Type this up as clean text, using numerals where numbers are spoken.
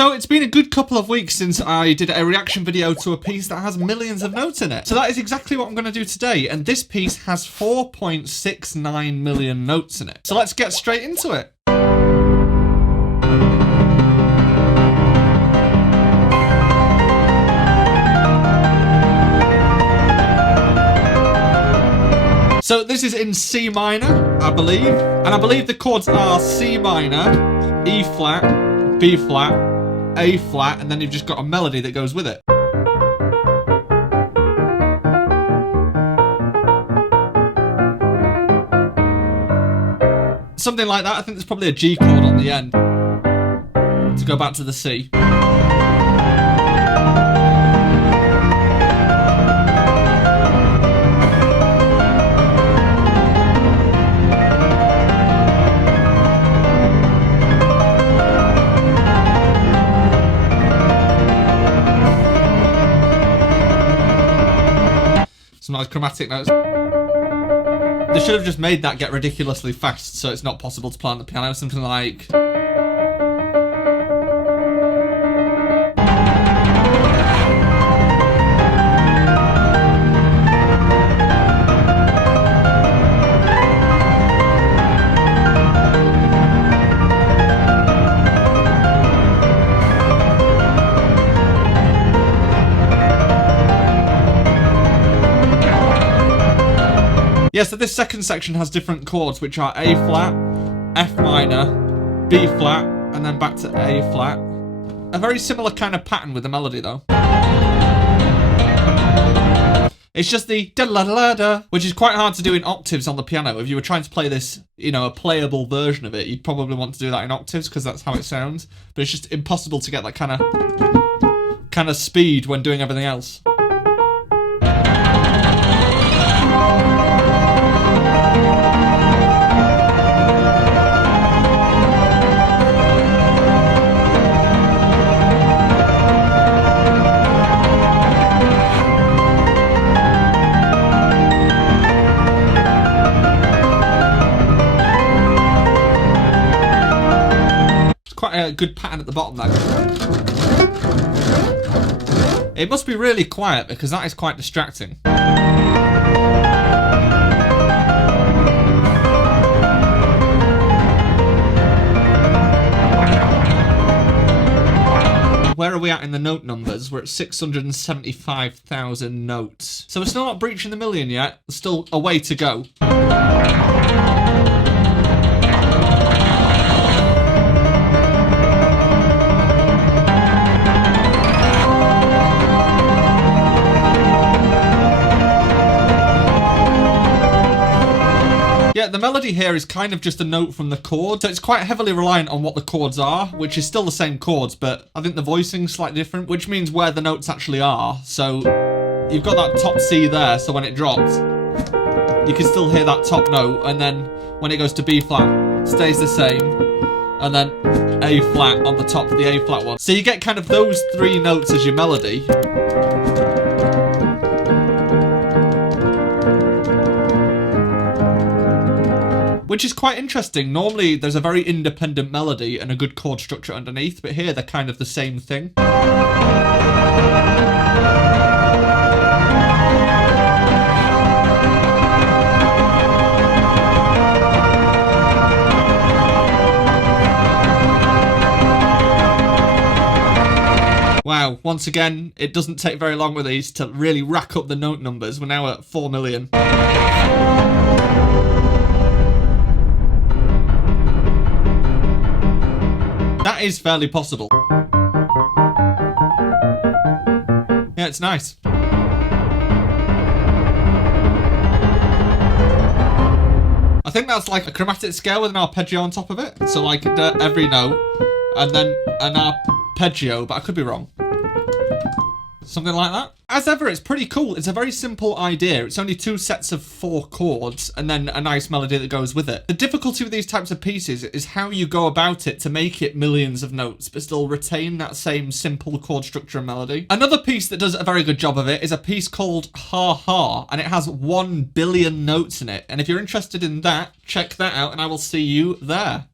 So it's been a good couple of weeks since I did a reaction video to a piece that has millions of notes in it. So that is exactly what I'm going to do today, and this piece has 4.69 million notes in it. So let's get straight into it. So this is in C minor, I believe, and I believe the chords are C minor, E flat, B flat, A flat, and then you've just got a melody that goes with it. Something like that. I think there's probably a G chord on the end to go back to the C. Some nice chromatic notes. They should have just made that get ridiculously fast so it's not possible to play on the piano. Something like... Yeah, so this second section has different chords, which are A flat, F minor, B flat, and then back to A flat. A very similar kind of pattern with the melody, though. It's just the da-la-da-la-da, which is quite hard to do in octaves on the piano. If you were trying to play this, you know, a playable version of it, you'd probably want to do that in octaves, because that's how it sounds. But it's just impossible to get that kind of speed when doing everything else. Quite a good pattern at the bottom there. It must be really quiet because that is quite distracting. Where are we at in the note numbers? We're at 675,000 notes. So we're still not breaching the million yet. There's still a way to go. Yeah, the melody here is kind of just a note from the chord, so it's quite heavily reliant on what the chords are, which is still the same chords, but I think the voicing's slightly different, which means where the notes actually are. So you've got that top C there, so when it drops, you can still hear that top note, and then when it goes to B flat, stays the same, and then A flat on the top of the A flat one. So you get kind of those three notes as your melody. Which is quite interesting. Normally there's a very independent melody and a good chord structure underneath, but here they're kind of the same thing. Wow, once again, it doesn't take very long with these to really rack up the note numbers. We're now at 4 million. That is fairly possible. Yeah, it's nice. I think that's like a chromatic scale with an arpeggio on top of it. So like every note and then an arpeggio, but I could be wrong. Something like that. As ever, it's pretty cool. It's a very simple idea. It's only two sets of 4 chords and then a nice melody that goes with it. The difficulty with these types of pieces is how you go about it to make it millions of notes, but still retain that same simple chord structure and melody. Another piece that does a very good job of it is a piece called Ha Ha, and it has 1 billion notes in it. And if you're interested in that, check that out and I will see you there.